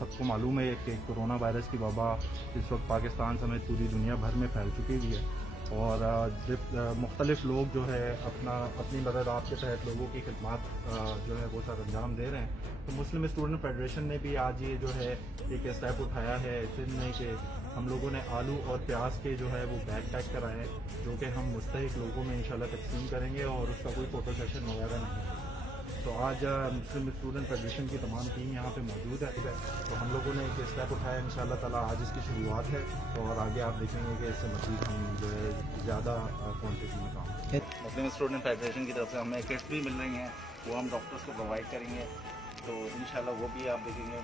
सबको मालूम है कि कोरोना वायरस की वबा इस वक्त पाकिस्तान समेत पूरी दुनिया भर में फैल चुकी हुई है और मुख्तलिफ लोग जो है अपनी मदद आपके तहत लोगों की खिदमत जो है वो सर अंजाम दे रहे हैं। तो मुस्लिम स्टूडेंट फेडरेशन ने भी आज ये जो है एक स्टेप उठाया है जिनमें कि हम लोगों ने आलू और प्याज के जो है वो बैग पैक कराए हैं जो कि हम मुस्तहिक लोगों में इंशाल्लाह तकसीम करेंगे और उसका कोई फ़ोटो सेशन वगैरह नहीं है। तो आज मुस्लिम स्टूडेंट फेडरेशन की तमाम टीम यहाँ पे मौजूद है। तो हम लोगों ने एक स्टेप उठाया इंशाल्लाह ताला आज इसकी शुरुआत है और आगे आप देखेंगे कि इससे मज़ीद हम जो है ज़्यादा क्वान्टिटी में काम करेंगे। मुस्लिम स्टूडेंट फेडरेशन की तरफ से हमें किट्स भी मिल रही हैं वो हम डॉक्टर्स को प्रोवाइड करेंगे तो इंशाल्लाह वो भी आप देखेंगे।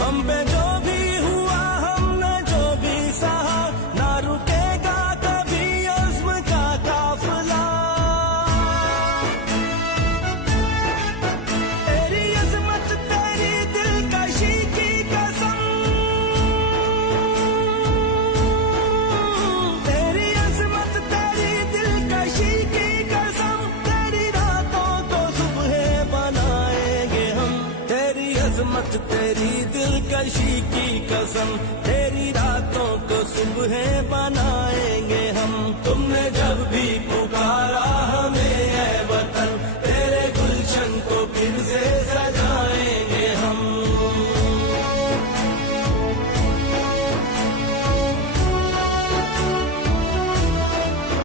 हम पे जो भी हुआ हमने जो भी सहा ना रुकेगा कभी अज़्म का काफिला। तेरी अज़मत तेरी दिलकशी की कसम, तेरी अज़मत तेरी दिलकशी की कसम, तेरी रातों को सुबह बनाएंगे हम। तेरी अज़मत तेरी दिलकशी की कसम, तेरी रातों को सुबह बनाएंगे हम। तुमने जब भी